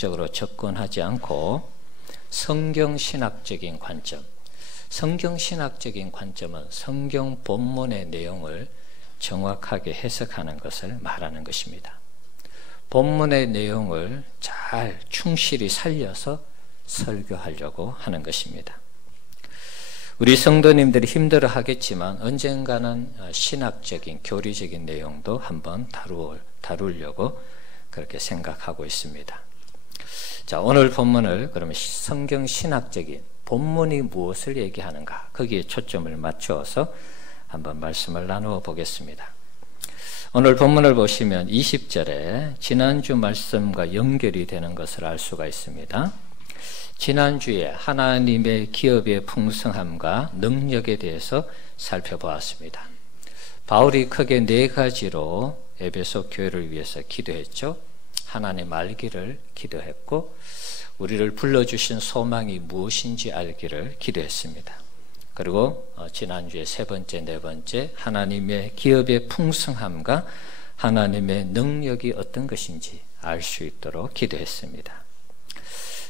신학적으로 접근하지 않고 성경신학적인 관점, 성경신학적인 관점은 성경 본문의 내용을 정확하게 해석하는 것을 말하는 것입니다. 본문의 내용을 잘 충실히 살려서 설교하려고 하는 것입니다. 우리 성도님들이 힘들어 하겠지만 언젠가는 신학적인 교리적인 내용도 한번 다루려고 그렇게 생각하고 있습니다. 자, 오늘 본문을 그러면 성경 신학적인 본문이 무엇을 얘기하는가 거기에 초점을 맞추어서 한번 말씀을 나누어 보겠습니다. 오늘 본문을 보시면 20절에 지난주 말씀과 연결이 되는 것을 알 수가 있습니다. 지난주에 하나님의 기업의 풍성함과 능력에 대해서 살펴보았습니다. 바울이 크게 4가지로 에베소 교회를 위해서 기도했죠. 하나님 알기를 기도했고 우리를 불러주신 소망이 무엇인지 알기를 기도했습니다. 그리고 지난주에 3번째, 4번째 하나님의 기업의 풍성함과 하나님의 능력이 어떤 것인지 알 수 있도록 기도했습니다.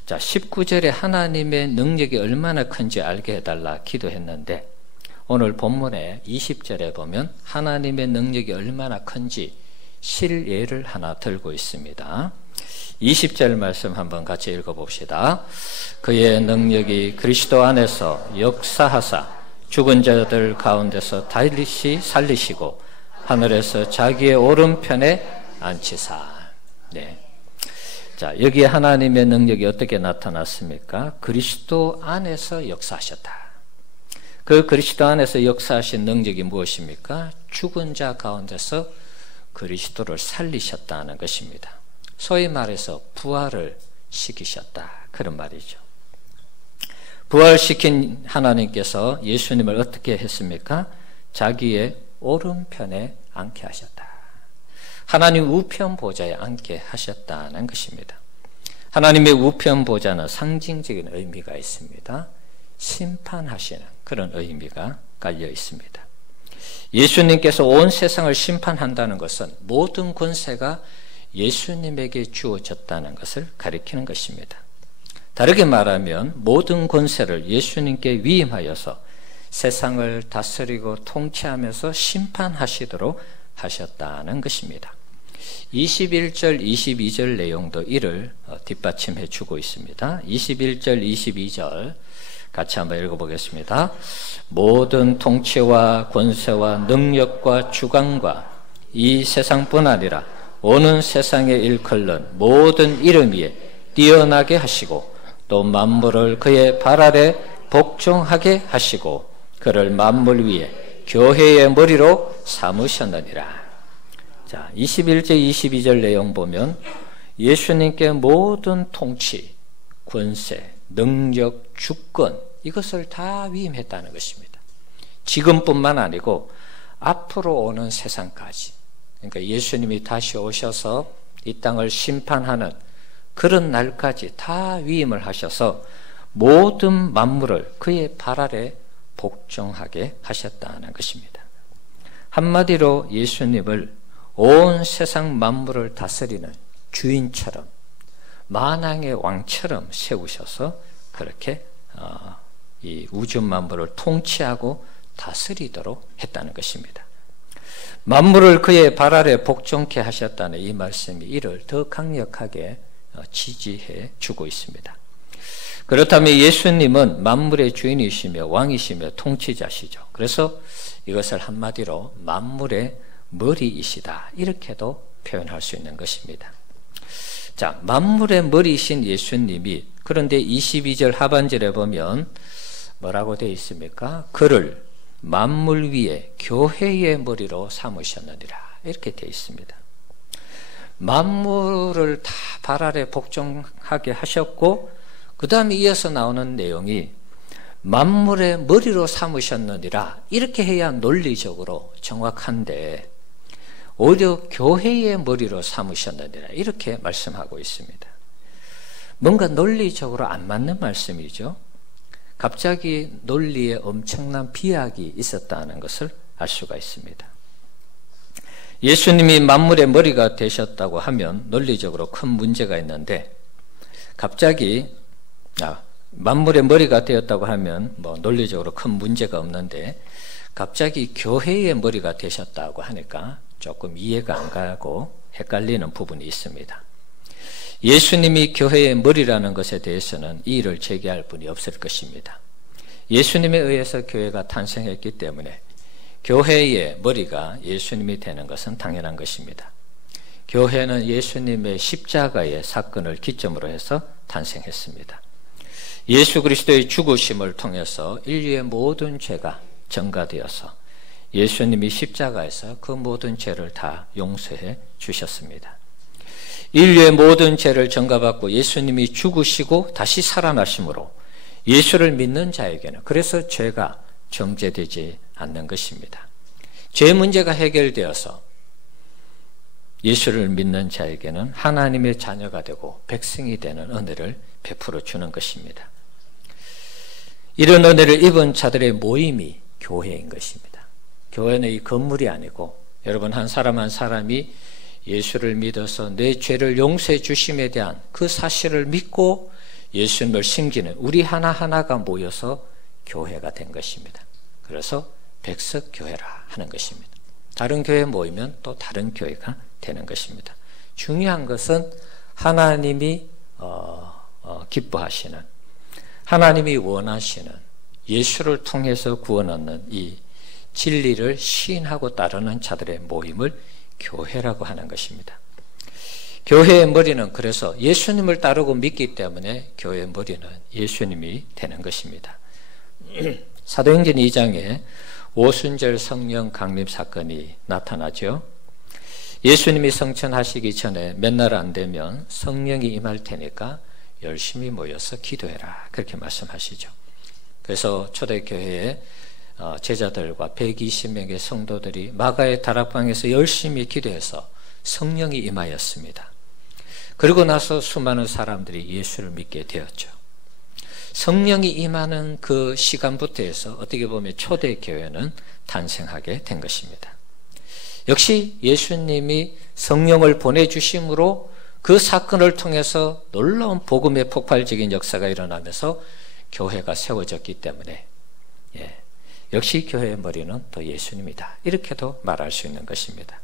자, 19절에 하나님의 능력이 얼마나 큰지 알게 해달라 기도했는데 오늘 본문에 20절에 보면 하나님의 능력이 얼마나 큰지 실예를 하나 들고 있습니다. 20절 말씀 한번 같이 읽어봅시다. 그의 능력이 그리스도 안에서 역사하사 죽은 자들 가운데서 다시 살리시고 하늘에서 자기의 오른편에 앉히사. 네. 자, 여기에 하나님의 능력이 어떻게 나타났습니까? 그리스도 안에서 역사하셨다. 그 그리스도 안에서 역사하신 능력이 무엇입니까? 죽은 자 가운데서 그리스도를 살리셨다는 것입니다. 소위 말해서 부활을 시키셨다. 그런 말이죠. 부활시킨 하나님께서 예수님을 어떻게 했습니까? 자기의 오른편에 앉게 하셨다. 하나님 우편 보좌에 앉게 하셨다는 것입니다. 하나님의 우편 보좌는 상징적인 의미가 있습니다. 심판하시는 그런 의미가 깔려 있습니다. 예수님께서 온 세상을 심판한다는 것은 모든 권세가 예수님에게 주어졌다는 것을 가리키는 것입니다. 다르게 말하면 모든 권세를 예수님께 위임하여서 세상을 다스리고 통치하면서 심판하시도록 하셨다는 것입니다. 21절, 22절 내용도 이를 뒷받침해 주고 있습니다. 21절, 22절 같이 한번 읽어보겠습니다. 모든 통치와 권세와 능력과 주관과 이 세상뿐 아니라 오는 세상에 일컬는 모든 이름 위에 뛰어나게 하시고 또 만물을 그의 발 아래 복종하게 하시고 그를 만물 위에 교회의 머리로 삼으셨느니라. 자, 21절 22절 내용 보면 예수님께 모든 통치, 권세, 능력, 주권 이것을 다 위임했다는 것입니다. 지금뿐만 아니고 앞으로 오는 세상까지, 그러니까 예수님이 다시 오셔서 이 땅을 심판하는 그런 날까지 다 위임을 하셔서 모든 만물을 그의 발 아래 복종하게 하셨다는 것입니다. 한마디로 예수님을 온 세상 만물을 다스리는 주인처럼 만왕의 왕처럼 세우셔서 그렇게 이 우주 만물을 통치하고 다스리도록 했다는 것입니다. 만물을 그의 발 아래 복종케 하셨다는 이 말씀이 이를 더 강력하게 지지해 주고 있습니다. 그렇다면 예수님은 만물의 주인이시며 왕이시며 통치자시죠. 그래서 이것을 한마디로 만물의 머리이시다 이렇게도 표현할 수 있는 것입니다. 자, 만물의 머리이신 예수님이 그런데 22절 하반절에 보면 뭐라고 되어 있습니까? 그를 만물 위에 교회의 머리로 삼으셨느니라 이렇게 되어 있습니다. 만물을 다 발 아래 복종하게 하셨고 그 다음에 이어서 나오는 내용이 만물의 머리로 삼으셨느니라 이렇게 해야 논리적으로 정확한데 오히려 교회의 머리로 삼으셨느니라 이렇게 말씀하고 있습니다. 뭔가 논리적으로 안 맞는 말씀이죠. 갑자기 논리에 엄청난 비약이 있었다는 것을 알 수가 있습니다. 예수님이 만물의 머리가 되셨다고 하면 논리적으로 큰 문제가 있는데 갑자기 만물의 머리가 되었다고 하면 뭐 논리적으로 큰 문제가 없는데 갑자기 교회의 머리가 되셨다고 하니까 조금 이해가 안 가고 헷갈리는 부분이 있습니다. 예수님이 교회의 머리라는 것에 대해서는 이의를 제기할 분이 없을 것입니다. 예수님에 의해서 교회가 탄생했기 때문에 교회의 머리가 예수님이 되는 것은 당연한 것입니다. 교회는 예수님의 십자가의 사건을 기점으로 해서 탄생했습니다. 예수 그리스도의 죽으심을 통해서 인류의 모든 죄가 전가되어서 예수님이 십자가에서 그 모든 죄를 다 용서해 주셨습니다. 인류의 모든 죄를 전가받고 예수님이 죽으시고 다시 살아나심으로 예수를 믿는 자에게는 그래서 죄가 정죄되지 않는 것입니다. 죄 문제가 해결되어서 예수를 믿는 자에게는 하나님의 자녀가 되고 백성이 되는 은혜를 베풀어 주는 것입니다. 이런 은혜를 입은 자들의 모임이 교회인 것입니다. 교회는 이 건물이 아니고 여러분 한 사람이 예수를 믿어서 내 죄를 용서해 주심에 대한 그 사실을 믿고 예수님을 섬기는 우리 하나하나가 모여서 교회가 된 것입니다. 그래서 백석교회라 하는 것입니다. 다른 교회에 모이면 또 다른 교회가 되는 것입니다. 중요한 것은 하나님이 기뻐하시는 하나님이 원하시는 예수를 통해서 구원 얻는 이 진리를 시인하고 따르는 자들의 모임을 교회라고 하는 것입니다. 교회의 머리는 그래서 예수님을 따르고 믿기 때문에 교회의 머리는 예수님이 되는 것입니다. 사도행전 2장에 오순절 성령 강림 사건이 나타나죠. 예수님이 성천하시기 전에 몇 날 안 되면 성령이 임할 테니까 열심히 모여서 기도해라 그렇게 말씀하시죠. 그래서 초대교회의 제자들과 120명의 성도들이 마가의 다락방에서 열심히 기도해서 성령이 임하였습니다. 그리고 나서 수많은 사람들이 예수를 믿게 되었죠. 성령이 임하는 그 시간부터 해서 어떻게 보면 초대교회는 탄생하게 된 것입니다. 역시 예수님이 성령을 보내주심으로 그 사건을 통해서 놀라운 복음의 폭발적인 역사가 일어나면서 교회가 세워졌기 때문에 역시 교회의 머리는 또 예수님이다 이렇게도 말할 수 있는 것입니다.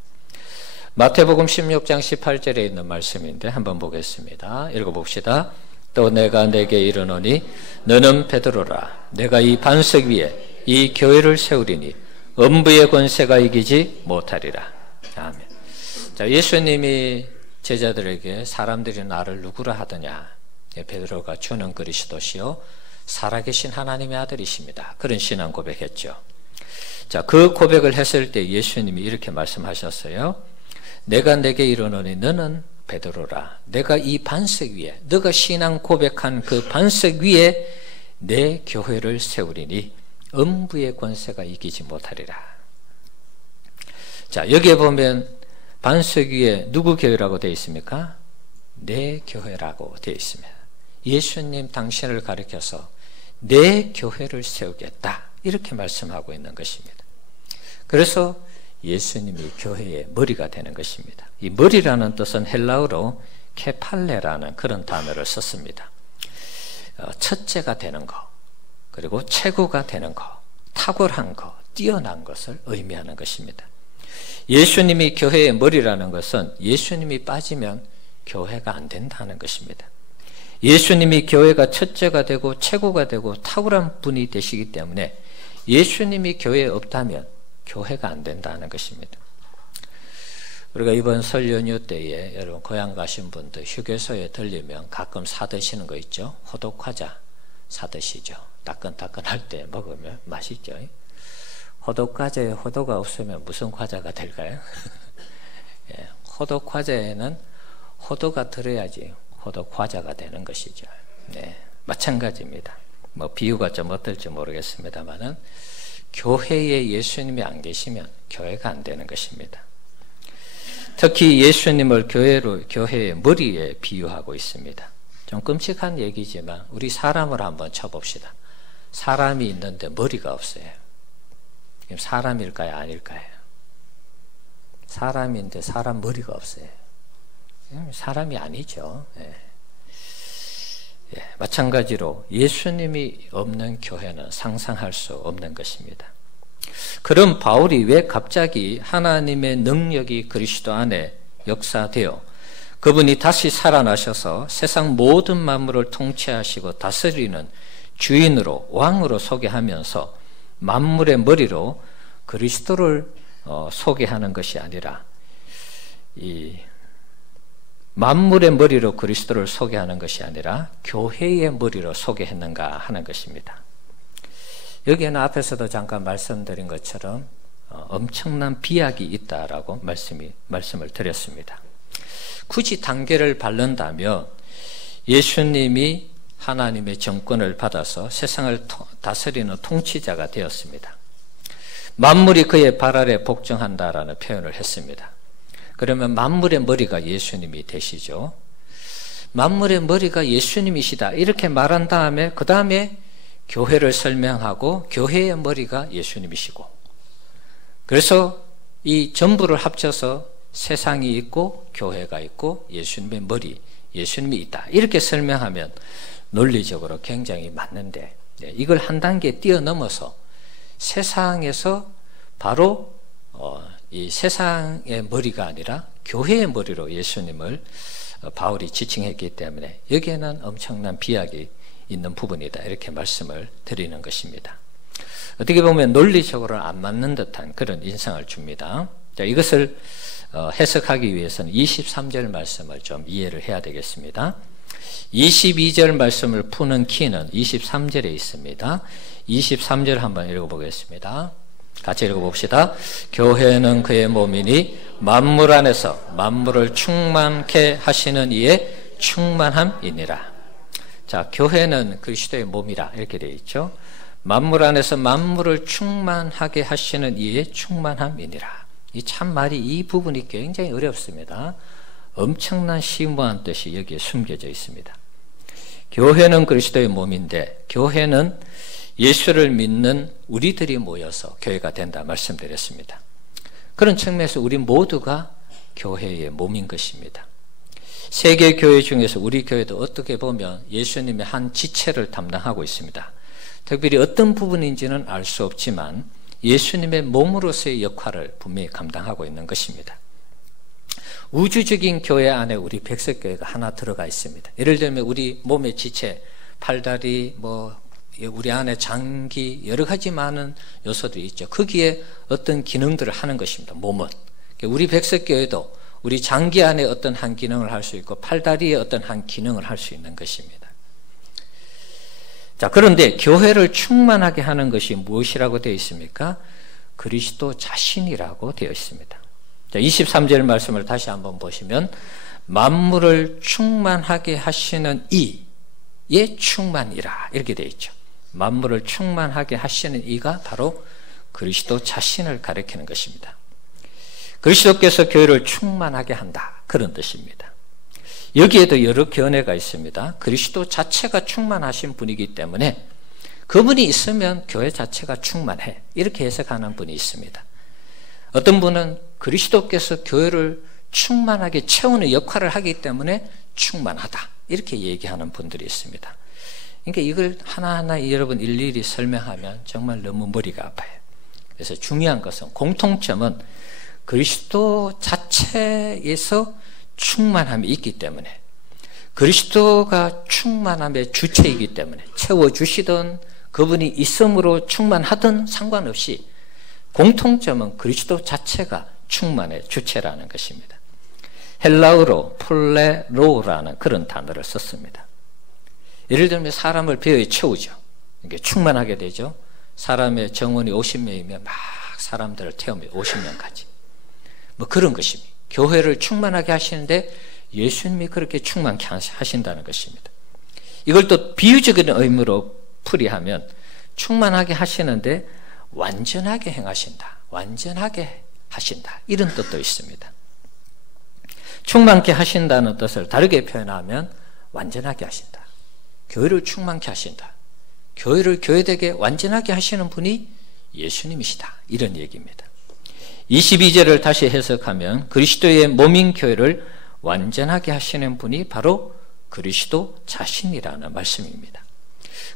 마태복음 16장 18절에 있는 말씀인데 한번 보겠습니다. 읽어봅시다. 또 내가 내게 이르노니 너는 베드로라 내가 이 반석 위에 이 교회를 세우리니 음부의 권세가 이기지 못하리라. 아멘. 자, 예수님이 제자들에게 사람들이 나를 누구라 하더냐? 베드로가 주는 그리스도시요 살아계신 하나님의 아들이십니다. 그런 신앙 고백했죠. 자, 그 고백을 했을 때 예수님이 이렇게 말씀하셨어요. 내가 내게 이르노니 너는 베드로라. 내가 이 반석 위에 너가 신앙 고백한 그 반석 위에 내 교회를 세우리니 음부의 권세가 이기지 못하리라. 자, 여기에 보면 반석 위에 누구 교회라고 되어 있습니까? 내 교회라고 되어 있습니다. 예수님 당신을 가리켜서 내 교회를 세우겠다 이렇게 말씀하고 있는 것입니다. 그래서 예수님이 교회의 머리가 되는 것입니다. 이 머리라는 뜻은 헬라어로 케팔레라는 그런 단어를 썼습니다. 첫째가 되는 것, 그리고 최고가 되는 것, 탁월한 것, 뛰어난 것을 의미하는 것입니다. 예수님이 교회의 머리라는 것은 예수님이 빠지면 교회가 안 된다는 것입니다. 예수님이 교회가 첫째가 되고 최고가 되고 탁월한 분이 되시기 때문에 예수님이 교회에 없다면 교회가 안 된다는 것입니다. 우리가 이번 설 연휴 때에 여러분 고향 가신 분들 휴게소에 들리면 가끔 사드시는 거 있죠. 호독과자 사드시죠. 따끈따끈할 때 먹으면 맛있죠. 호독과자에 호도가 없으면 무슨 과자가 될까요? 예, 호독과자에는 호도가 들어야지 호독과자가 되는 것이죠. 네, 마찬가지입니다. 뭐 비유가 좀 어떨지 모르겠습니다만은 교회에 예수님이 안 계시면 교회가 안 되는 것입니다. 특히 예수님을 교회의 머리에 비유하고 있습니다. 좀 끔찍한 얘기지만 우리 사람을 한번 쳐봅시다. 사람이 있는데 머리가 없어요. 사람일까요? 아닐까요? 사람인데 사람 머리가 없어요. 사람이 아니죠. 마찬가지로 예수님이 없는 교회는 상상할 수 없는 것입니다. 그럼 바울이 왜 갑자기 하나님의 능력이 그리스도 안에 역사되어 그분이 다시 살아나셔서 세상 모든 만물을 통치하시고 다스리는 주인으로 왕으로 소개하면서 만물의 머리로 그리스도를 소개하는 것이 아니라 이 만물의 머리로 그리스도를 소개하는 것이 아니라 교회의 머리로 소개했는가 하는 것입니다. 여기에는 앞에서도 잠깐 말씀드린 것처럼 엄청난 비약이 있다라고 말씀을 드렸습니다. 굳이 단계를 밟는다면 예수님이 하나님의 정권을 받아서 세상을 다스리는 통치자가 되었습니다. 만물이 그의 발 아래 복종한다라는 표현을 했습니다. 그러면 만물의 머리가 예수님이 되시죠. 만물의 머리가 예수님이시다 이렇게 말한 다음에 그 다음에 교회를 설명하고 교회의 머리가 예수님이시고, 그래서 이 전부를 합쳐서 세상이 있고 교회가 있고 예수님의 머리, 예수님이 있다 이렇게 설명하면 논리적으로 굉장히 맞는데, 이걸 한 단계 뛰어넘어서 세상에서 바로 이 세상의 머리가 아니라 교회의 머리로 예수님을 바울이 지칭했기 때문에 여기에는 엄청난 비약이 있는 부분이다 이렇게 말씀을 드리는 것입니다. 어떻게 보면 논리적으로는 안 맞는 듯한 그런 인상을 줍니다. 자, 이것을 해석하기 위해서는 23절 말씀을 좀 이해를 해야 되겠습니다. 22절 말씀을 푸는 키는 23절에 있습니다. 23절 한번 읽어보겠습니다. 같이 읽어봅시다. 교회는 그의 몸이니 만물 안에서 만물을 충만케 하시는 이의 충만함이니라. 자, 교회는 그리스도의 몸이라 이렇게 되어 있죠. 만물 안에서 만물을 충만하게 하시는 이의 충만함이니라. 이 참말이 이 부분이 굉장히 어렵습니다. 엄청난 심오한 뜻이 여기에 숨겨져 있습니다. 교회는 그리스도의 몸인데 교회는 예수를 믿는 우리들이 모여서 교회가 된다 말씀드렸습니다. 그런 측면에서 우리 모두가 교회의 몸인 것입니다. 세계 교회 중에서 우리 교회도 어떻게 보면 예수님의 한 지체를 담당하고 있습니다. 특별히 어떤 부분인지는 알 수 없지만 예수님의 몸으로서의 역할을 분명히 감당하고 있는 것입니다. 우주적인 교회 안에 우리 백석교회가 하나 들어가 있습니다. 예를 들면 우리 몸의 지체, 팔다리, 우리 안에 장기, 여러 가지 많은 요소들이 있죠. 거기에 어떤 기능들을 하는 것입니다. 몸은. 우리 백석교회도 우리 장기 안에 어떤 한 기능을 할 수 있고 팔다리에 어떤 한 기능을 할 수 있는 것입니다. 자, 그런데 교회를 충만하게 하는 것이 무엇이라고 되어 있습니까? 그리스도 자신이라고 되어 있습니다. 자, 23절 말씀을 다시 한번 보시면 만물을 충만하게 하시는 이의 충만이라 이렇게 되어 있죠. 만물을 충만하게 하시는 이가 바로 그리스도 자신을 가리키는 것입니다. 그리스도께서 교회를 충만하게 한다 그런 뜻입니다. 여기에도 여러 견해가 있습니다. 그리스도 자체가 충만하신 분이기 때문에 그분이 있으면 교회 자체가 충만해 이렇게 해석하는 분이 있습니다. 어떤 분은 그리스도께서 교회를 충만하게 채우는 역할을 하기 때문에 충만하다 이렇게 얘기하는 분들이 있습니다. 그러니까 이걸 하나하나 여러분 일일이 설명하면 정말 너무 머리가 아파요. 그래서 중요한 것은 공통점은 그리스도 자체에서 충만함이 있기 때문에 그리스도가 충만함의 주체이기 때문에 채워주시던 그분이 있음으로 충만하든 상관없이 공통점은 그리스도 자체가 충만의 주체라는 것입니다. 헬라어로 플레로라는 그런 단어를 썼습니다. 예를 들면 사람을 배에 채우죠. 이게 충만하게 되죠. 사람의 정원이 50명이면 막 사람들을 태우면 50명까지. 그런 것입니다. 교회를 충만하게 하시는데 예수님이 그렇게 충만케 하신다는 것입니다. 이걸 또 비유적인 의미로 풀이하면 충만하게 하시는데 완전하게 행하신다. 완전하게 하신다. 이런 뜻도 있습니다. 충만케 하신다는 뜻을 다르게 표현하면 완전하게 하신다. 교회를 충만케 하신다. 교회를 교회되게 완전하게 하시는 분이 예수님이시다. 이런 얘기입니다. 22절을 다시 해석하면 그리스도의 몸인 교회를 완전하게 하시는 분이 바로 그리스도 자신이라는 말씀입니다.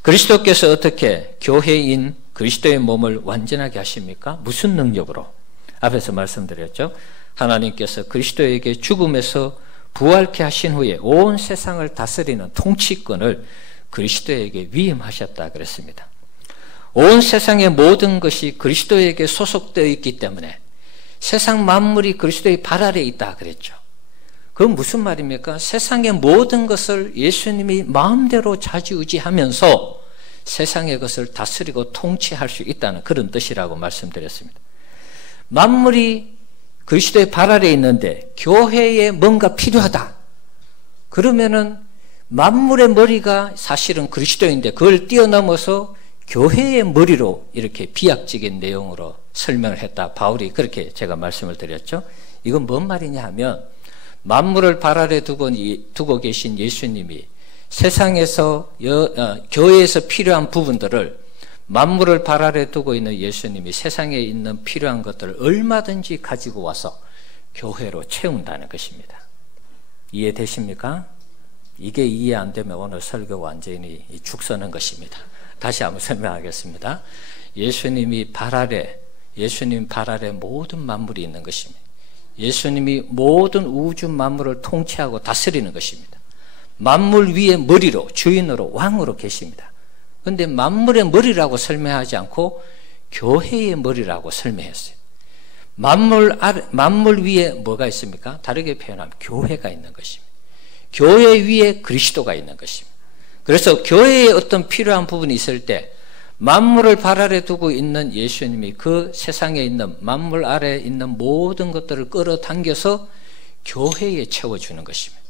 그리스도께서 어떻게 교회인 그리스도의 몸을 완전하게 하십니까? 무슨 능력으로? 앞에서 말씀드렸죠. 하나님께서 그리스도에게 죽음에서 부활케 하신 후에 온 세상을 다스리는 통치권을 그리스도에게 위임하셨다 그랬습니다. 온 세상의 모든 것이 그리스도에게 소속되어 있기 때문에 세상 만물이 그리스도의 발 아래에 있다 그랬죠. 그건 무슨 말입니까? 세상의 모든 것을 예수님이 마음대로 좌지우지하면서 세상의 것을 다스리고 통치할 수 있다는 그런 뜻이라고 말씀드렸습니다. 만물이 그리스도의 발 아래에 있는데 교회에 뭔가 필요하다. 그러면은 만물의 머리가 사실은 그리스도인데 그걸 뛰어넘어서 교회의 머리로 이렇게 비약적인 내용으로 설명을 했다. 바울이 그렇게 제가 말씀을 드렸죠. 이건 뭔 말이냐 하면 만물을 발 아래 두고 계신 예수님이 세상에서 교회에서 필요한 부분들을 만물을 발 아래 두고 있는 예수님이 세상에 있는 필요한 것들을 얼마든지 가지고 와서 교회로 채운다는 것입니다. 이해되십니까? 이게 이해 안 되면 오늘 설교 완전히 죽 서는 것입니다. 다시 한번 설명하겠습니다. 예수님 발 아래 모든 만물이 있는 것입니다. 예수님이 모든 우주 만물을 통치하고 다스리는 것입니다. 만물 위의 머리로, 주인으로, 왕으로 계십니다. 그런데 만물의 머리라고 설명하지 않고 교회의 머리라고 설명했어요. 만물 위에 뭐가 있습니까? 다르게 표현하면 교회가 있는 것입니다. 교회 위에 그리스도가 있는 것입니다. 그래서 교회에 어떤 필요한 부분이 있을 때 만물을 발 아래 두고 있는 예수님이 그 세상에 있는 만물 아래에 있는 모든 것들을 끌어당겨서 교회에 채워주는 것입니다.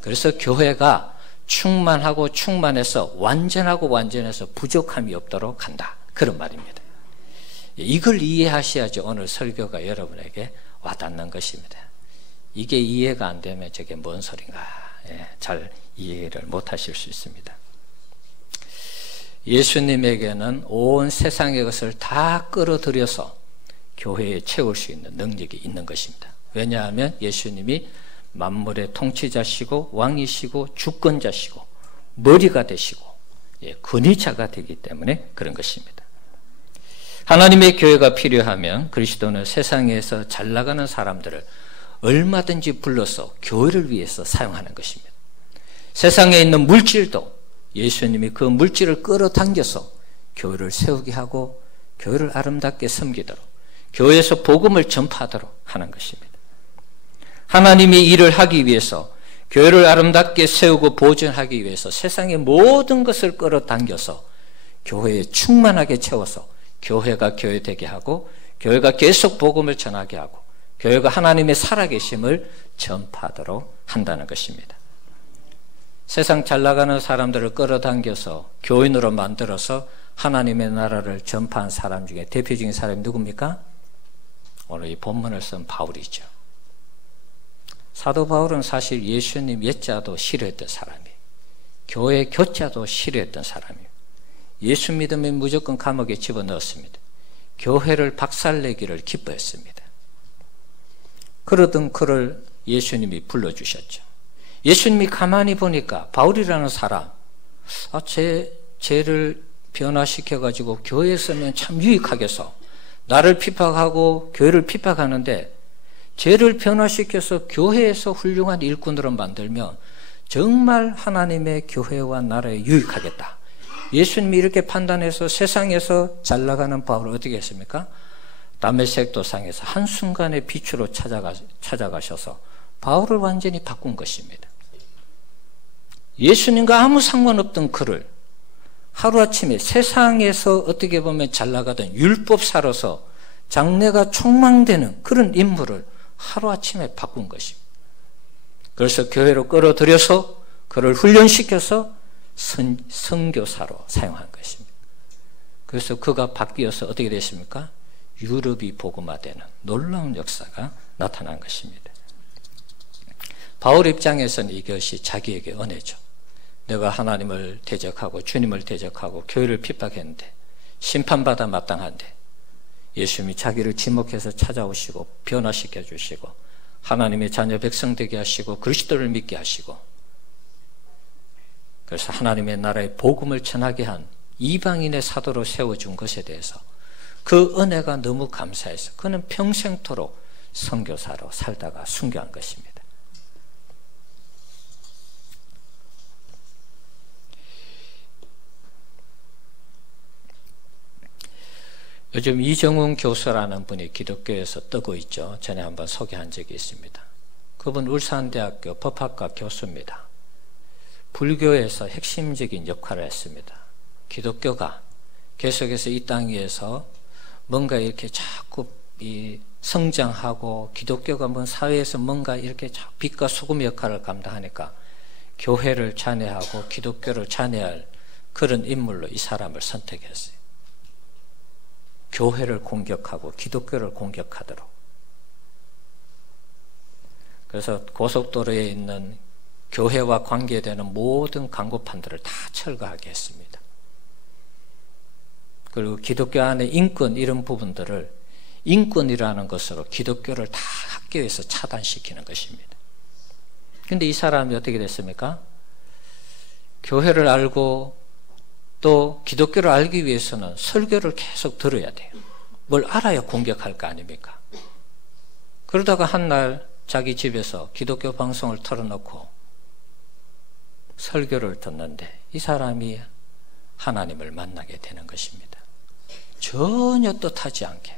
그래서 교회가 충만하고 충만해서 완전하고 완전해서 부족함이 없도록 한다. 그런 말입니다. 이걸 이해하셔야지 오늘 설교가 여러분에게 와닿는 것입니다. 이게 이해가 안 되면 저게 뭔 소린가 잘 이해를 못 하실 수 있습니다. 예수님에게는 온 세상의 것을 다 끌어들여서 교회에 채울 수 있는 능력이 있는 것입니다. 왜냐하면 예수님이 만물의 통치자시고 왕이시고 주권자시고 머리가 되시고 권위자가 되기 때문에 그런 것입니다. 하나님의 교회가 필요하면 그리스도는 세상에서 잘 나가는 사람들을 얼마든지 불러서 교회를 위해서 사용하는 것입니다. 세상에 있는 물질도 예수님이 그 물질을 끌어당겨서 교회를 세우게 하고 교회를 아름답게 섬기도록 교회에서 복음을 전파하도록 하는 것입니다. 하나님이 일을 하기 위해서 교회를 아름답게 세우고 보존하기 위해서 세상의 모든 것을 끌어당겨서 교회에 충만하게 채워서 교회가 교회되게 하고 교회가 계속 복음을 전하게 하고 교회가 하나님의 살아계심을 전파하도록 한다는 것입니다. 세상 잘 나가는 사람들을 끌어당겨서 교인으로 만들어서 하나님의 나라를 전파한 사람 중에 대표적인 사람이 누굽니까? 오늘 이 본문을 쓴 바울이죠. 사도 바울은 사실 예수님 옛자도 싫어했던 사람이에요. 교회 교자도 싫어했던 사람이에요. 예수 믿으면 무조건 감옥에 집어넣었습니다. 교회를 박살내기를 기뻐했습니다. 그러던 그를 예수님이 불러주셨죠. 예수님이 가만히 보니까 바울이라는 사람, 제 죄를 변화시켜가지고 교회에 쓰면 참 유익하겠어. 나를 핍박하고 교회를 핍박하는데 죄를 변화시켜서 교회에서 훌륭한 일꾼으로 만들면 정말 하나님의 교회와 나라에 유익하겠다. 예수님이 이렇게 판단해서 세상에서 잘 나가는 바울을 어떻게 했습니까? 다메섹 도상에서 한순간의 빛으로 찾아가셔서 바울을 완전히 바꾼 것입니다. 예수님과 아무 상관없던 그를 하루아침에 세상에서 어떻게 보면 잘 나가던 율법사로서 장래가 촉망되는 그런 인물을 하루아침에 바꾼 것입니다. 그래서 교회로 끌어들여서 그를 훈련시켜서 선교사로 사용한 것입니다. 그래서 그가 바뀌어서 어떻게 됐습니까? 유럽이 복음화되는 놀라운 역사가 나타난 것입니다. 바울 입장에서는 이것이 자기에게 은혜죠. 내가 하나님을 대적하고 주님을 대적하고 교회를 핍박했는데 심판받아 마땅한데 예수님이 자기를 지목해서 찾아오시고 변화시켜 주시고 하나님의 자녀 백성 되게 하시고 그리스도를 믿게 하시고 그래서 하나님의 나라의 복음을 전하게 한 이방인의 사도로 세워준 것에 대해서 그 은혜가 너무 감사해서 그는 평생토록 선교사로 살다가 순교한 것입니다. 요즘 이정훈 교수라는 분이 기독교에서 뜨고 있죠. 전에 한번 소개한 적이 있습니다. 그분 울산대학교 법학과 교수입니다. 불교에서 핵심적인 역할을 했습니다. 기독교가 계속해서 이 땅 위에서 뭔가 이렇게 자꾸 성장하고 기독교가 사회에서 뭔가 이렇게 빛과 소금의 역할을 감당하니까 교회를 잔해하고 기독교를 잔해할 그런 인물로 이 사람을 선택했어요. 교회를 공격하고 기독교를 공격하도록. 그래서 고속도로에 있는 교회와 관계되는 모든 광고판들을 다 철거하게 했습니다. 그리고 기독교 안에 인권 이런 부분들을 인권이라는 것으로 기독교를 다 학교에서 차단시키는 것입니다. 그런데 이 사람이 어떻게 됐습니까? 교회를 알고 또 기독교를 알기 위해서는 설교를 계속 들어야 돼요. 뭘 알아야 공격할 거 아닙니까? 그러다가 한날 자기 집에서 기독교 방송을 틀어놓고 설교를 듣는데 이 사람이 하나님을 만나게 되는 것입니다. 전혀 뜻하지 않게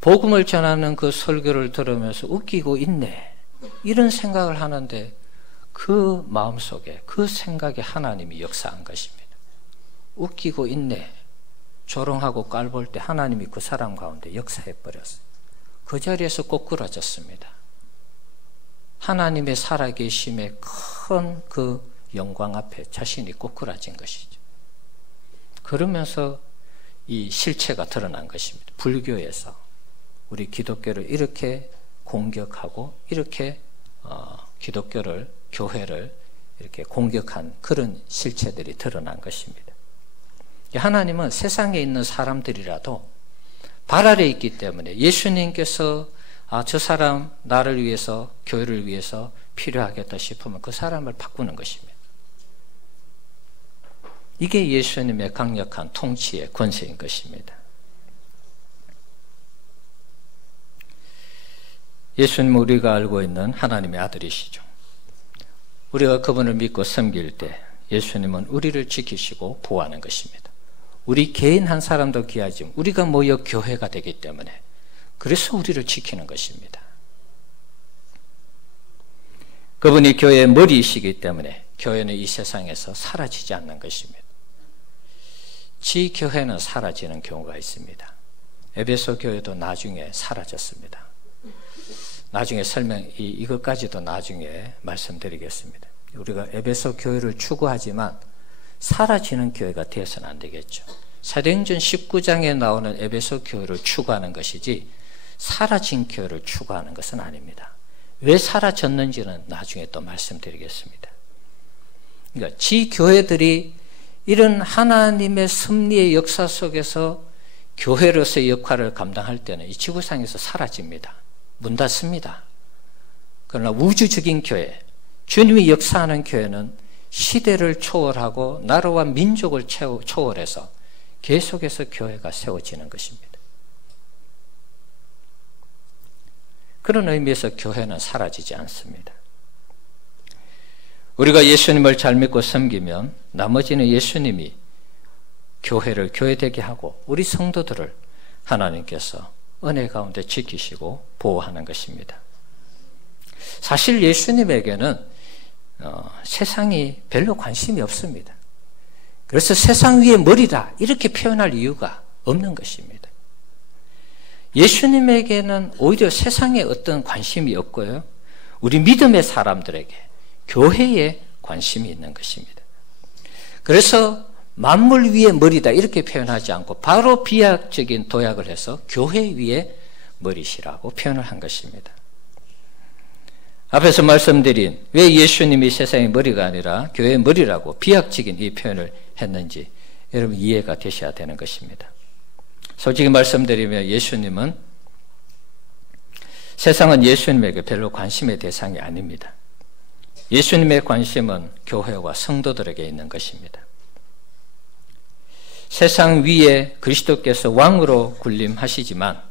복음을 전하는 그 설교를 들으면서 웃기고 있네 이런 생각을 하는데 그 마음속에 그 생각에 하나님이 역사한 것입니다. 웃기고 있네 조롱하고 깔볼 때 하나님이 그 사람 가운데 역사해버렸어요. 그 자리에서 꼬꾸라졌습니다. 하나님의 살아계심의 큰 그 영광 앞에 자신이 꼬꾸라진 것이죠. 그러면서 이 실체가 드러난 것입니다. 불교에서 우리 기독교를 이렇게 공격하고 이렇게 기독교를 교회를 이렇게 공격한 그런 실체들이 드러난 것입니다. 하나님은 세상에 있는 사람들이라도 발 아래 있기 때문에 예수님께서 저 사람 나를 위해서 교회를 위해서 필요하겠다 싶으면 그 사람을 바꾸는 것입니다. 이게 예수님의 강력한 통치의 권세인 것입니다. 예수님은 우리가 알고 있는 하나님의 아들이시죠. 우리가 그분을 믿고 섬길 때 예수님은 우리를 지키시고 보호하는 것입니다. 우리 개인 한 사람도 귀하지만 우리가 모여 교회가 되기 때문에 그래서 우리를 지키는 것입니다. 그분이 교회의 머리이시기 때문에 교회는 이 세상에서 사라지지 않는 것입니다. 지 교회는 사라지는 경우가 있습니다. 에베소 교회도 나중에 사라졌습니다. 나중에 이것까지도 나중에 말씀드리겠습니다. 우리가 에베소 교회를 추구하지만 사라지는 교회가 되어서는 안 되겠죠. 사도행전 19장에 나오는 에베소 교회를 추구하는 것이지 사라진 교회를 추구하는 것은 아닙니다. 왜 사라졌는지는 나중에 또 말씀드리겠습니다. 그러니까 지 교회들이 이런 하나님의 섭리의 역사 속에서 교회로서의 역할을 감당할 때는 이 지구상에서 사라집니다. 문 닫습니다. 그러나 우주적인 교회, 주님이 역사하는 교회는 시대를 초월하고 나라와 민족을 초월해서 계속해서 교회가 세워지는 것입니다. 그런 의미에서 교회는 사라지지 않습니다. 우리가 예수님을 잘 믿고 섬기면 나머지는 예수님이 교회를 교회되게 하고 우리 성도들을 하나님께서 은혜 가운데 지키시고 보호하는 것입니다. 사실 예수님에게는 세상이 별로 관심이 없습니다. 그래서 세상 위의 머리다 이렇게 표현할 이유가 없는 것입니다. 예수님에게는 오히려 세상에 어떤 관심이 없고요. 우리 믿음의 사람들에게 교회에 관심이 있는 것입니다. 그래서 만물 위의 머리다 이렇게 표현하지 않고 바로 비약적인 도약을 해서 교회 위의 머리시라고 표현을 한 것입니다. 앞에서 말씀드린 왜 예수님이 세상의 머리가 아니라 교회의 머리라고 비약적인 이 표현을 했는지 여러분 이해가 되셔야 되는 것입니다. 솔직히 말씀드리면 세상은 예수님에게 별로 관심의 대상이 아닙니다. 예수님의 관심은 교회와 성도들에게 있는 것입니다. 세상 위에 그리스도께서 왕으로 군림하시지만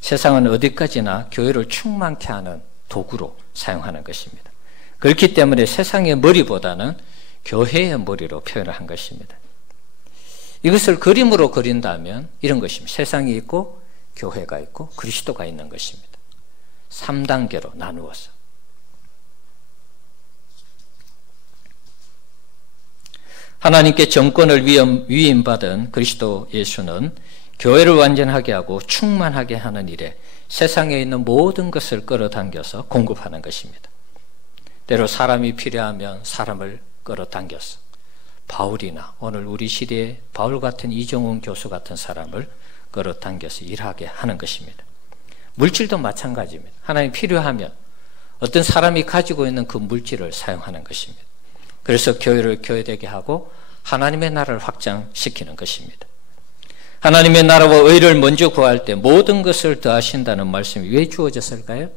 세상은 어디까지나 교회를 충만케 하는 도구로 사용하는 것입니다. 그렇기 때문에 세상의 머리보다는 교회의 머리로 표현을 한 것입니다. 이것을 그림으로 그린다면 이런 것입니다. 세상이 있고 교회가 있고 그리스도가 있는 것입니다. 3단계로 나누어서. 하나님께 정권을 위임받은 그리스도 예수는 교회를 완전하게 하고 충만하게 하는 일에 세상에 있는 모든 것을 끌어당겨서 공급하는 것입니다. 때로 사람이 필요하면 사람을 끌어당겨서 바울이나 오늘 우리 시대에 바울 같은 이종훈 교수 같은 사람을 끌어당겨서 일하게 하는 것입니다. 물질도 마찬가지입니다. 하나님 필요하면 어떤 사람이 가지고 있는 그 물질을 사용하는 것입니다. 그래서 교회를 교회되게 하고 하나님의 나라를 확장시키는 것입니다. 하나님의 나라와 의를 먼저 구할 때 모든 것을 더하신다는 말씀이 왜 주어졌을까요?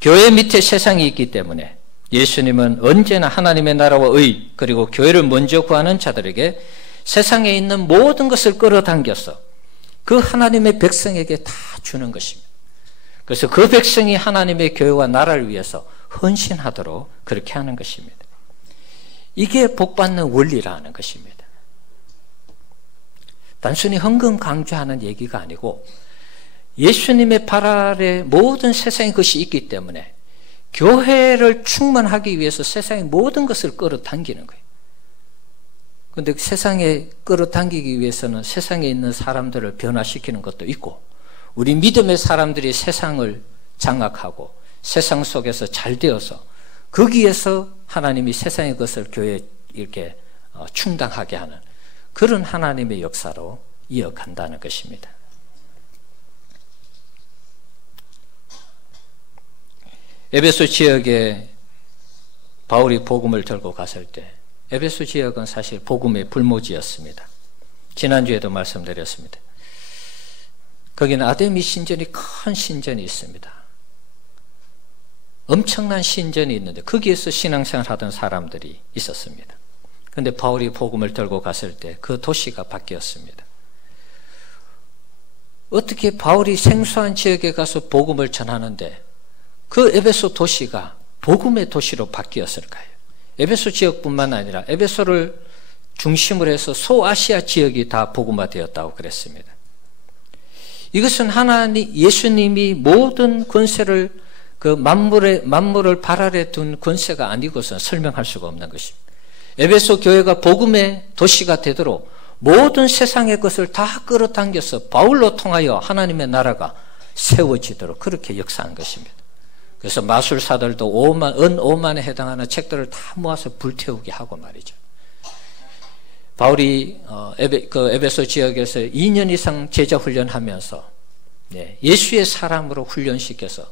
교회 밑에 세상이 있기 때문에 예수님은 언제나 하나님의 나라와 의 그리고 교회를 먼저 구하는 자들에게 세상에 있는 모든 것을 끌어당겨서 그 하나님의 백성에게 다 주는 것입니다. 그래서 그 백성이 하나님의 교회와 나라를 위해서 헌신하도록 그렇게 하는 것입니다. 이게 복받는 원리라는 것입니다. 단순히 헌금 강조하는 얘기가 아니고 예수님의 발 아래 모든 세상의 것이 있기 때문에 교회를 충만하기 위해서 세상의 모든 것을 끌어당기는 거예요. 그런데 세상에 끌어당기기 위해서는 세상에 있는 사람들을 변화시키는 것도 있고 우리 믿음의 사람들이 세상을 장악하고 세상 속에서 잘 되어서 거기에서 하나님이 세상의 것을 교회에 이렇게 충당하게 하는 그런 하나님의 역사로 이어간다는 것입니다. 에베소 지역에 바울이 복음을 들고 갔을 때 에베소 지역은 사실 복음의 불모지였습니다. 지난주에도 말씀드렸습니다. 거기는 아데미 신전이 큰 신전이 있습니다. 엄청난 신전이 있는데 거기에서 신앙생활 하던 사람들이 있었습니다. 그런데 바울이 복음을 들고 갔을 때 그 도시가 바뀌었습니다. 어떻게 바울이 생소한 지역에 가서 복음을 전하는데 그 에베소 도시가 복음의 도시로 바뀌었을까요? 에베소 지역뿐만 아니라 에베소를 중심으로 해서 소아시아 지역이 다 복음화되었다고 그랬습니다. 이것은 예수님이 모든 권세를 그 만물을 발 아래 둔 권세가 아니고서 설명할 수가 없는 것입니다. 에베소 교회가 복음의 도시가 되도록 모든 세상의 것을 다 끌어당겨서 바울로 통하여 하나님의 나라가 세워지도록 그렇게 역사한 것입니다. 그래서 마술사들도 은 5만에 해당하는 책들을 다 모아서 불태우게 하고 말이죠. 바울이 에베소 지역에서 2년 이상 제자 훈련하면서 예수의 사람으로 훈련시켜서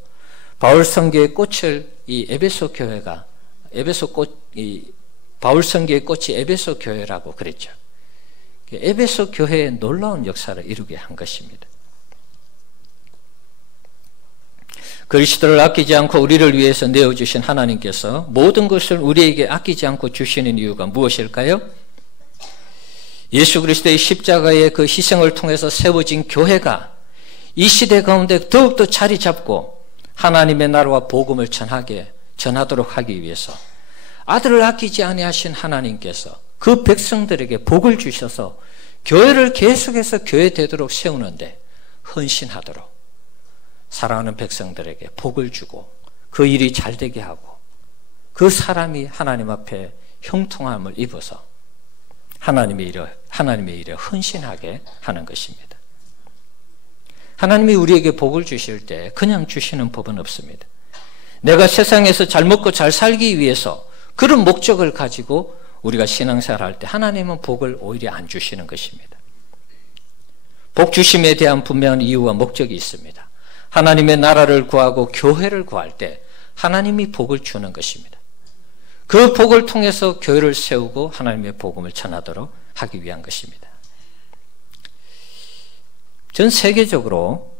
바울 성교의 꽃을 이 에베소 교회가 바울 성교의 꽃이 에베소 교회라고 그랬죠. 에베소 교회의 놀라운 역사를 이루게 한 것입니다. 그리스도를 아끼지 않고 우리를 위해서 내어주신 하나님께서 모든 것을 우리에게 아끼지 않고 주시는 이유가 무엇일까요? 예수 그리스도의 십자가의 그 희생을 통해서 세워진 교회가 이 시대 가운데 더욱더 자리 잡고 하나님의 나라와 복음을 전하도록 하기 위해서 아들을 아끼지 아니하신 하나님께서 그 백성들에게 복을 주셔서 교회를 계속해서 교회되도록 세우는데 헌신하도록 사랑하는 백성들에게 복을 주고 그 일이 잘 되게 하고 그 사람이 하나님 앞에 형통함을 입어서 하나님의 일에 헌신하게 하는 것입니다. 하나님이 우리에게 복을 주실 때 그냥 주시는 법은 없습니다. 내가 세상에서 잘 먹고 잘 살기 위해서 그런 목적을 가지고 우리가 신앙생활 할 때 하나님은 복을 오히려 안 주시는 것입니다. 복 주심에 대한 분명한 이유와 목적이 있습니다. 하나님의 나라를 구하고 교회를 구할 때 하나님이 복을 주는 것입니다. 그 복을 통해서 교회를 세우고 하나님의 복음을 전하도록 하기 위한 것입니다. 전 세계적으로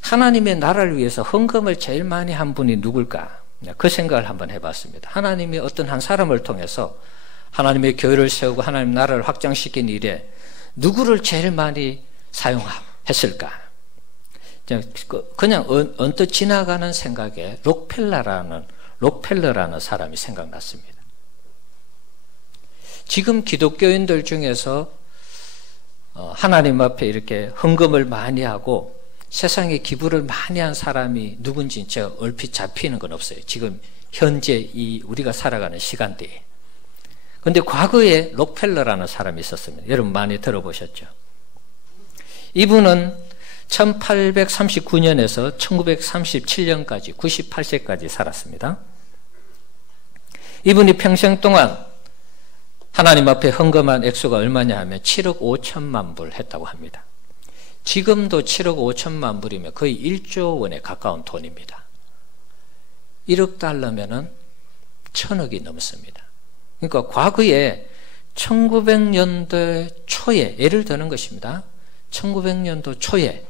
하나님의 나라를 위해서 헌금을 제일 많이 한 분이 누굴까 그 생각을 한번 해봤습니다. 하나님이 어떤 한 사람을 통해서 하나님의 교회를 세우고 하나님 나라를 확장시킨 일에 누구를 제일 많이 사용했을까? 그냥 언뜻 지나가는 생각에 록펠러라는 사람이 생각났습니다. 지금 기독교인들 중에서 하나님 앞에 이렇게 헌금을 많이 하고 세상에 기부를 많이 한 사람이 누군지 제가 얼핏 잡히는 건 없어요. 지금 현재 이 우리가 살아가는 시간대에. 그런데 과거에 록펠러라는 사람이 있었습니다. 여러분 많이 들어보셨죠? 이분은 1839년에서 1937년까지 98세까지 살았습니다. 이분이 평생 동안 하나님 앞에 헌금한 액수가 얼마냐 하면 7억 5천만 불 했다고 합니다. 지금도 7억 5천만 불이면 거의 1조 원에 가까운 돈입니다. 1억 달러면은 1000억이 넘습니다. 그러니까 과거에 1900년대 초에 예를 드는 것입니다. 1900년도 초에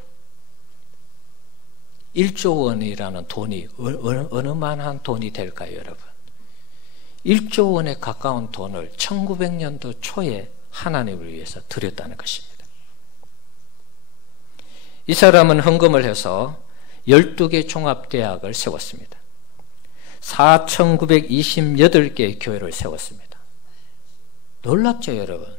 1조 원이라는 돈이 어느 만한 돈이 될까요, 여러분? 1조 원에 가까운 돈을 1900년도 초에 하나님을 위해서 드렸다는 것입니다. 이 사람은 헌금을 해서 12개 종합대학을 세웠습니다. 4,928개의 교회를 세웠습니다. 놀랍죠, 여러분?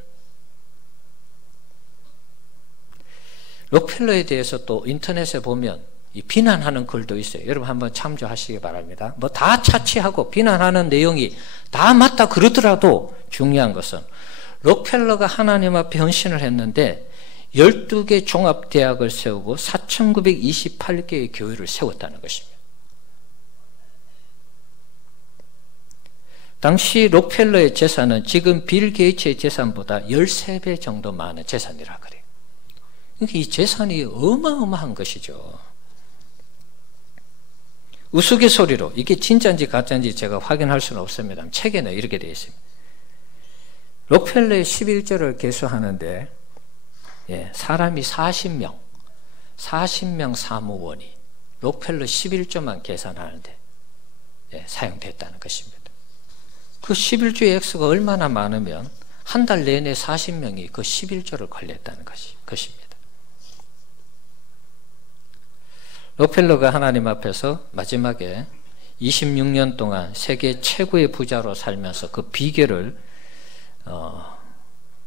록펠러에 대해서 또 인터넷에 보면 이 비난하는 글도 있어요. 여러분 한번 참조하시기 바랍니다. 뭐 다 차치하고 비난하는 내용이 다 맞다 그러더라도 중요한 것은 록펠러가 하나님 앞에 헌신을 했는데 12개 종합대학을 세우고 4,928개의 교회를 세웠다는 것입니다. 당시 록펠러의 재산은 지금 빌 게이츠의 재산보다 13배 정도 많은 재산이라 그래요. 그러니까 이 재산이 어마어마한 것이죠. 우스갯소리로 이게 진짜인지 가짜인지 제가 확인할 수는 없습니다. 책에는 이렇게 되어 있습니다. 록펠러의 11조를 계수하는데 사람이 40명 사무원이 록펠러 11조만 계산하는데 사용됐다는 것입니다. 그 11조의 액수가 얼마나 많으면 한 달 내내 40명이 그 11조를 관리했다는 것입니다. 록펠러가 하나님 앞에서 마지막에 26년 동안 세계 최고의 부자로 살면서 그 비결을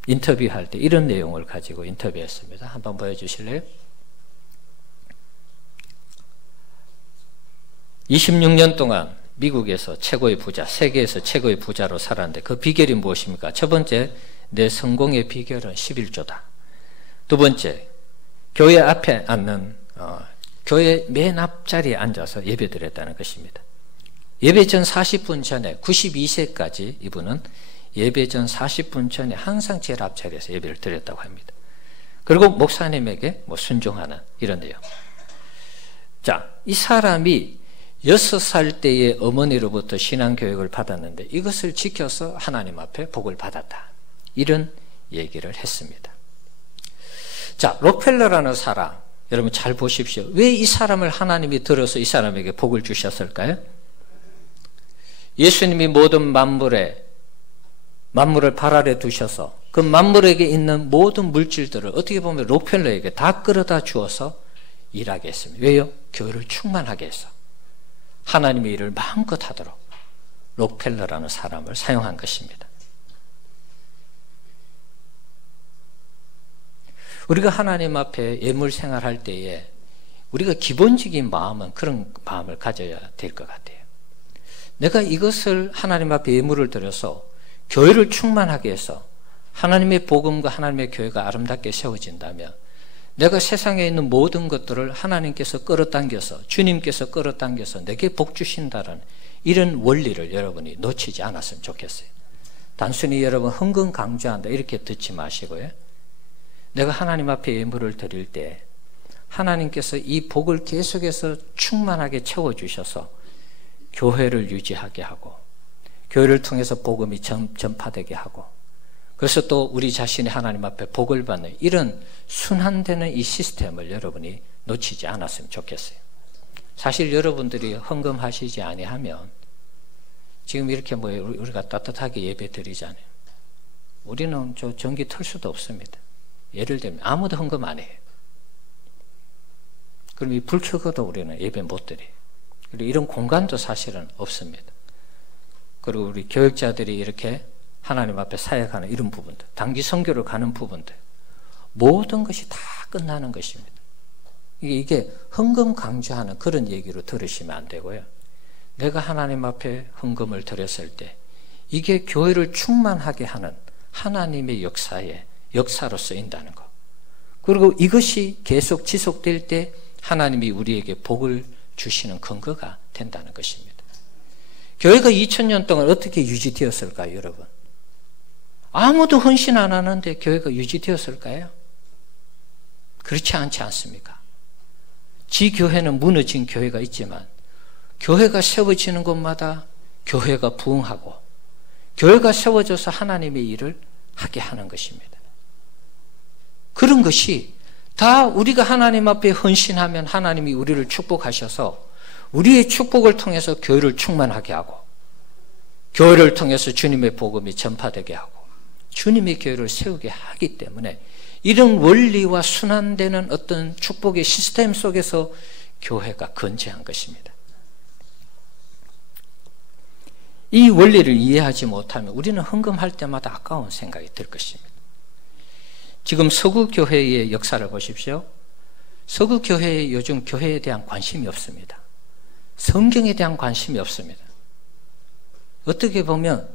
인터뷰할 때 이런 내용을 가지고 인터뷰했습니다. 한번 보여주실래요? 26년 동안 미국에서 최고의 부자, 세계에서 최고의 부자로 살았는데 그 비결이 무엇입니까? 첫 번째, 내 성공의 비결은 11조다. 두 번째, 교회 앞에 앉는 교회 맨 앞자리에 앉아서 예배드렸다는 것입니다. 예배 전 40분 전에 92세까지 이분은 예배 전 40분 전에 항상 제일 앞자리에서 예배를 드렸다고 합니다. 그리고 목사님에게 순종하는 이런 내용. 자, 이 사람이 6살 때의 어머니로부터 신앙교육을 받았는데 이것을 지켜서 하나님 앞에 복을 받았다. 이런 얘기를 했습니다. 자, 록펠러라는 사람, 여러분 잘 보십시오. 왜 이 사람을 하나님이 들어서 이 사람에게 복을 주셨을까요? 예수님이 모든 만물을 발 아래 두셔서 그 만물에게 있는 모든 물질들을 어떻게 보면 록펠러에게 다 끌어다 주어서 일하게 했습니다. 왜요? 교회를 충만하게 해서 하나님의 일을 마음껏 하도록 록펠러라는 사람을 사용한 것입니다. 우리가 하나님 앞에 예물 생활할 때에 우리가 기본적인 마음은 그런 마음을 가져야 될 것 같아요. 내가 이것을 하나님 앞에 예물을 드려서 교회를 충만하게 해서 하나님의 복음과 하나님의 교회가 아름답게 세워진다면 내가 세상에 있는 모든 것들을 하나님께서 끌어당겨서 주님께서 끌어당겨서 내게 복 주신다는 이런 원리를 여러분이 놓치지 않았으면 좋겠어요. 단순히 여러분 헌금 강조한다 이렇게 듣지 마시고요. 내가 하나님 앞에 예물을 드릴 때 하나님께서 이 복을 계속해서 충만하게 채워주셔서 교회를 유지하게 하고 교회를 통해서 복음이 전파되게 하고 그래서 또 우리 자신이 하나님 앞에 복을 받는 이런 순환되는 이 시스템을 여러분이 놓치지 않았으면 좋겠어요. 사실 여러분들이 헌금하시지 아니하면 지금 이렇게 뭐 우리가 따뜻하게 예배 드리잖아요. 우리는 저 전기 틀 수도 없습니다. 예를 들면 아무도 헌금 안 해요. 그럼 이 불 켜고도 우리는 예배 못 드려요. 그리고 이런 공간도 사실은 없습니다. 그리고 우리 교육자들이 이렇게 하나님 앞에 사역하는 이런 부분들, 단기 선교를 가는 부분들, 모든 것이 다 끝나는 것입니다. 이게 헌금 강조하는 그런 얘기로 들으시면 안 되고요. 내가 하나님 앞에 헌금을 드렸을 때 이게 교회를 충만하게 하는 하나님의 역사로 쓰인다는 것. 그리고 이것이 계속 지속될 때 하나님이 우리에게 복을 주시는 근거가 된다는 것입니다. 교회가 2000년 동안 어떻게 유지되었을까요, 여러분? 아무도 헌신 안 하는데 교회가 유지되었을까요? 그렇지 않지 않습니까? 지교회는 무너진 교회가 있지만 교회가 세워지는 곳마다 교회가 부흥하고 교회가 세워져서 하나님의 일을 하게 하는 것입니다. 그런 것이 다 우리가 하나님 앞에 헌신하면 하나님이 우리를 축복하셔서 우리의 축복을 통해서 교회를 충만하게 하고 교회를 통해서 주님의 복음이 전파되게 하고 주님의 교회를 세우게 하기 때문에 이런 원리와 순환되는 어떤 축복의 시스템 속에서 교회가 건재한 것입니다. 이 원리를 이해하지 못하면 우리는 헌금할 때마다 아까운 생각이 들 것입니다. 지금 서구 교회의 역사를 보십시오. 서구 교회에 요즘 교회에 대한 관심이 없습니다. 성경에 대한 관심이 없습니다. 어떻게 보면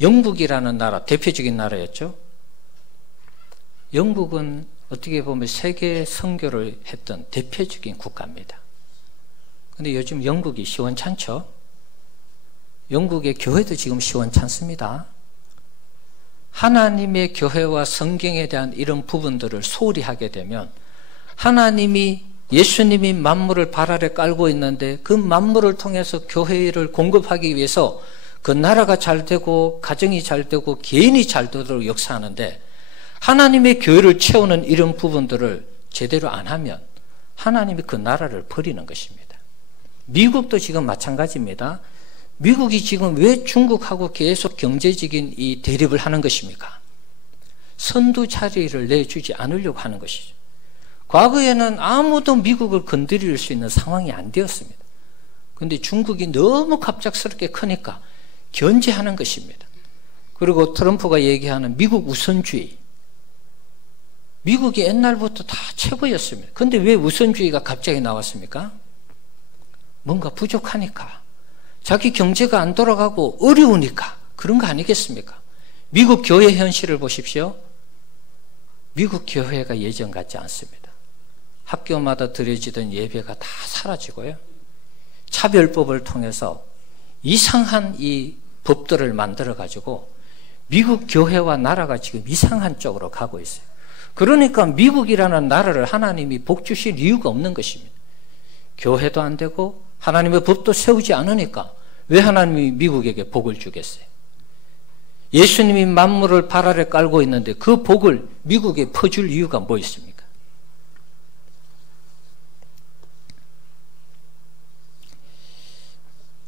영국이라는 나라, 대표적인 나라였죠. 영국은 어떻게 보면 세계 선교를 했던 대표적인 국가입니다. 그런데 요즘 영국이 시원찮죠? 영국의 교회도 지금 시원찮습니다. 하나님의 교회와 성경에 대한 이런 부분들을 소홀히 하게 되면 예수님이 만물을 발 아래 깔고 있는데 그 만물을 통해서 교회를 공급하기 위해서 그 나라가 잘 되고 가정이 잘 되고 개인이 잘 되도록 역사하는데 하나님의 교회를 채우는 이런 부분들을 제대로 안 하면 하나님이 그 나라를 버리는 것입니다. 미국도 지금 마찬가지입니다. 미국이 지금 왜 중국하고 계속 경제적인 이 대립을 하는 것입니까? 선두 자리를 내주지 않으려고 하는 것이죠. 과거에는 아무도 미국을 건드릴 수 있는 상황이 안 되었습니다. 그런데 중국이 너무 갑작스럽게 크니까 견제하는 것입니다. 그리고 트럼프가 얘기하는 미국 우선주의. 미국이 옛날부터 다 최고였습니다. 그런데 왜 우선주의가 갑자기 나왔습니까? 뭔가 부족하니까. 자기 경제가 안 돌아가고 어려우니까 그런 거 아니겠습니까? 미국 교회 현실을 보십시오. 미국 교회가 예전 같지 않습니다. 학교마다 드려지던 예배가 다 사라지고요. 차별법을 통해서 이상한 이 법들을 만들어 가지고 미국 교회와 나라가 지금 이상한 쪽으로 가고 있어요. 그러니까 미국이라는 나라를 하나님이 복 주실 이유가 없는 것입니다. 교회도 안 되고 하나님의 법도 세우지 않으니까 왜 하나님이 미국에게 복을 주겠어요? 예수님이 만물을 발 아래 깔고 있는데 그 복을 미국에 퍼줄 이유가 뭐 있습니까?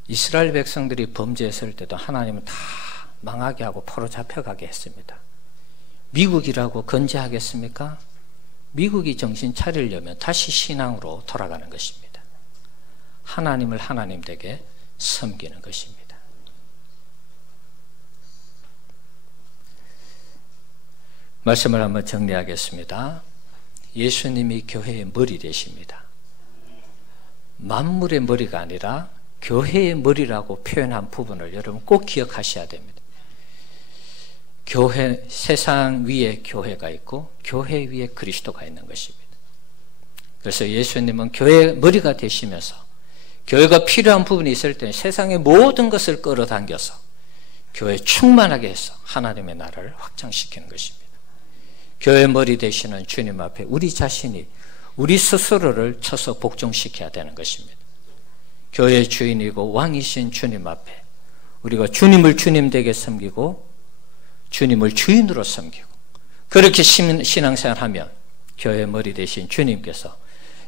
이스라엘 백성들이 범죄했을 때도 하나님은 다 망하게 하고 포로 잡혀가게 했습니다. 미국이라고 건재하겠습니까? 미국이 정신 차리려면 다시 신앙으로 돌아가는 것입니다. 하나님을 하나님 되게 섬기는 것입니다. 말씀을 한번 정리하겠습니다. 예수님이 교회의 머리 되십니다. 만물의 머리가 아니라 교회의 머리라고 표현한 부분을 여러분 꼭 기억하셔야 됩니다. 교회, 세상 위에 교회가 있고 교회 위에 그리스도가 있는 것입니다. 그래서 예수님은 교회의 머리가 되시면서 교회가 필요한 부분이 있을 때 세상의 모든 것을 끌어당겨서 교회 충만하게 해서 하나님의 나라를 확장시키는 것입니다. 교회 머리 되시는 주님 앞에 우리 자신이 우리 스스로를 쳐서 복종시켜야 되는 것입니다. 교회의 주인이고 왕이신 주님 앞에 우리가 주님을 주님 되게 섬기고 주님을 주인으로 섬기고 그렇게 신앙생활하면 교회 머리 되신 주님께서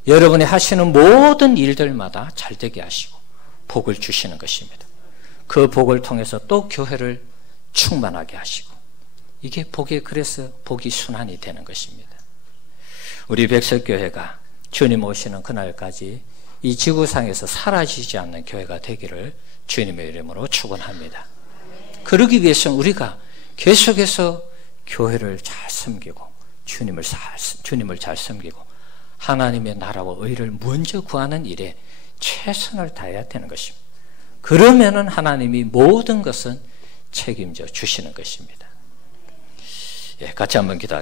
여러분이 하시는 모든 일들마다 잘 되게 하시고 복을 주시는 것입니다. 그 복을 통해서 또 교회를 충만하게 하시고, 이게 복이, 그래서 복이 순환이 되는 것입니다. 우리 백석교회가 주님 오시는 그날까지 이 지구상에서 사라지지 않는 교회가 되기를 주님의 이름으로 축원합니다. 그러기 위해서는 우리가 계속해서 교회를 잘 섬기고 주님을 잘 섬기고 하나님의 나라와 의를 먼저 구하는 일에 최선을 다해야 되는 것입니다. 그러면은 하나님이 모든 것은 책임져 주시는 것입니다. 같이 한번 기도하겠습니다.